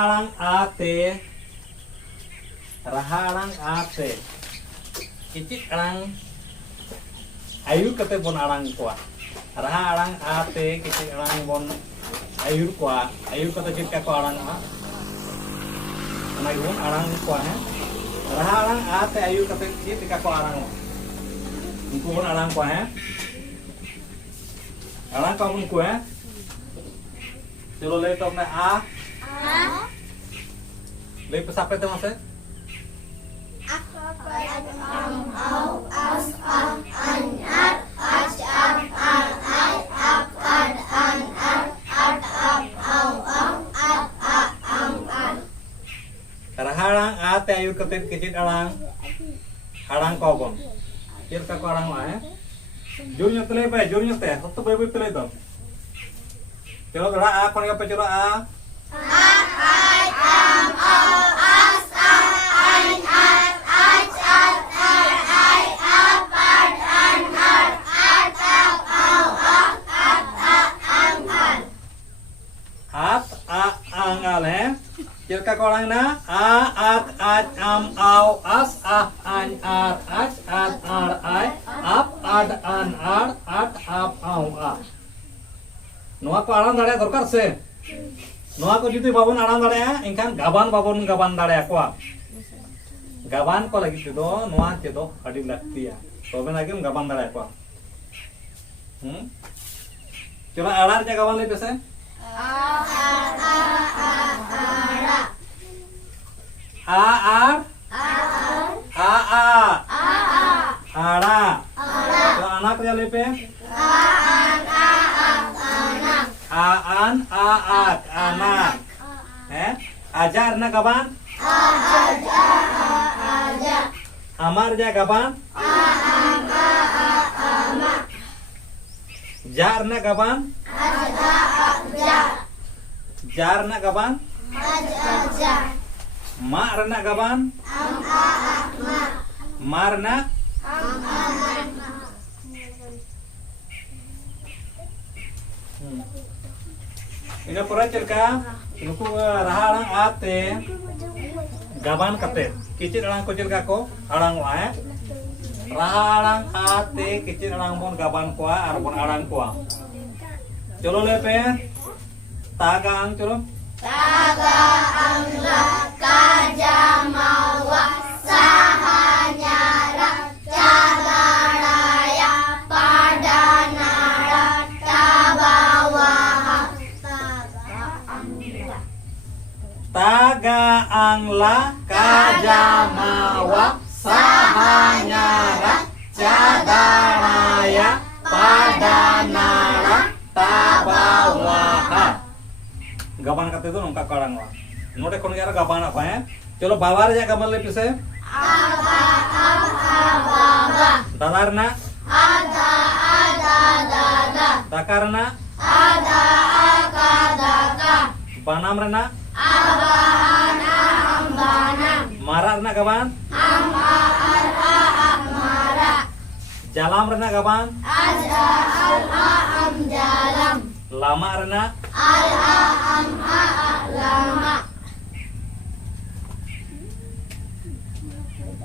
alang ate. Raha alang ate. Kicit alang ayur kate bon alang kuah. Raha alang ate kicit alang bon ayur kuah. Ayur kate cit ka ko alang a. Ana bon alang kuah ha. Raha alang ate ayur kate cit ka ko alang. Unku bon alang kuah ha. Alang ka bon kuah. Chalo le to na a. Le pesape te mase. Rahalang ate ayur ketip kicit alang kobon. Kir ka ko alang lah jur nyot le pe jur nyot te to be pe le to. Chalo ra a kon ga pe chalo a. Angal he cirka kolang na a at am au as an ar ach at ar ai ap ad an ar at ap au a noa ko alang dare dorkar se noa ko judi babon alang dare engkan gaban dare ko gaban ko lagi tedo noa tedo adi lakti ya tobe lagi gaban dare ko coba alar ja gaban le pese Ara. Kalau anak ya lepe. Anak. Ajar na kapan? Amar ja kapan? Jar na kapan? Jar na kapan? Ma rena kapan? Marna? Ina pura cerka, nuku rahalang ate, gaban kate, kicit alang ko cerka ko, alang wae, rahalang ate, kicit alang bon gaban kuah, arbon alang kuah. Colo lepe, tagang colo. Tagaang kajamawa sahanyara cagaraya padanara tabawaha Tagaangla kajamawa sahanyara cagaraya padanara tabawaha. Gaban kata itu nongka korang lah. Node kon gara gaban apa ya? Chalo babar ja gaban le pise. Baba. Dalarna. Dada. Takarna. Daka. Banamrna. Ambana. Mararna gaban. Mara. Jalamrna gaban. Jalam. Lamarna. Lama.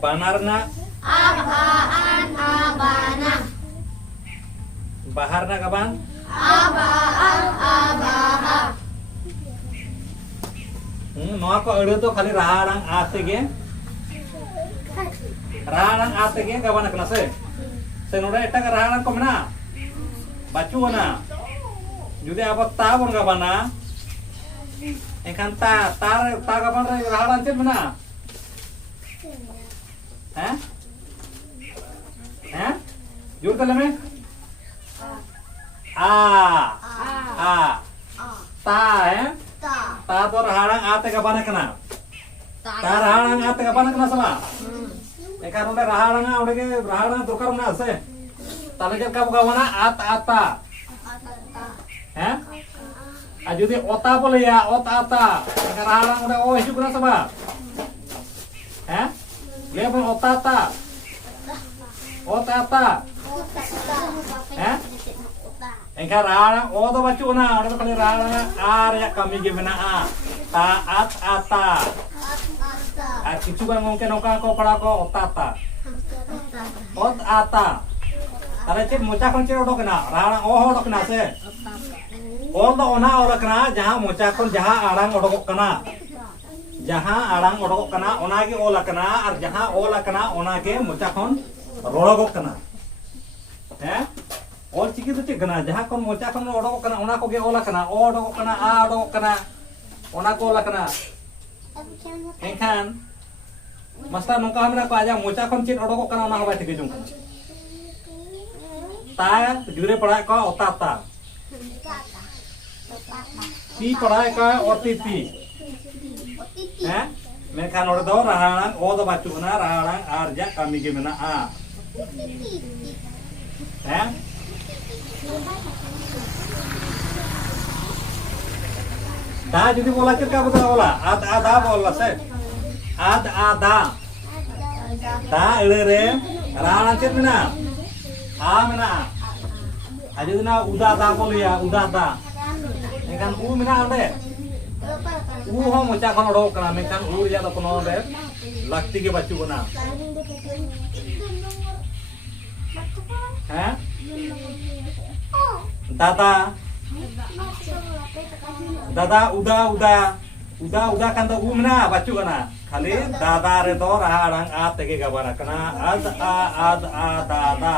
Banarna. Abana. Baharna gaban. Abaha. Noa ko ade to khali raharang ate ge. Raharang ate ge gaban kena se. Se node eta raharang ko mena. Bacu na. Judi apa ta bon gabana? Engkan ta gaban re rahalan cen mena. Jur kale me? Ta Ta to rahalang ate gabana kena. Ta rahalang ate gabana kena sama. Engkan onde rahalang onde ge rahalang dokar na ase. Tale jet ka gabana ata. Jadi ota boleh ya, ota. Sekarang udah oh itu kurang sama. Lihat pun ota. Sekarang oh tuh bacu na, udah kali rara ya kami gimana Ta at ata. Ar kichugan ngongke noka ko para ko otata. Ot ata. Tare chet mocha kon chet odok na. Rana o odok na se. Ol do ona odok na jaha mocha kon jaha arang odok kana. Jaha arang odok kana ona ge ola kana ar jaha ola kana ona ge mocha kon rodok kana. He? Ol chiki to chet kana jaha kon mocha kon odok kana ona ko ge ola kana o odok kana a odok kana ona ko ola kana. Engkan Master nongka hamna ko aja mocha kon chet odok kana ona hoba thike jung kana. Ta gidre padai ko otata. Pi padai ko otiti. He? Menkan orde do raharang o do bacu na raharang arja kami ge mena a. He? Ta jadi bola chet ka betul bola ad ada bola se. Ad ada. Ta elere raharang chet mena. A mena. Aja na udada boleh ya udada. Menkan u mena ande. U ho mocha kon odok kana menkan u ya do kono de lakti ge bacu kana. He? Dada. Dada udah kan to u mena bacu kana. Khali dada re do raharang a tege gabara kana ad a dada.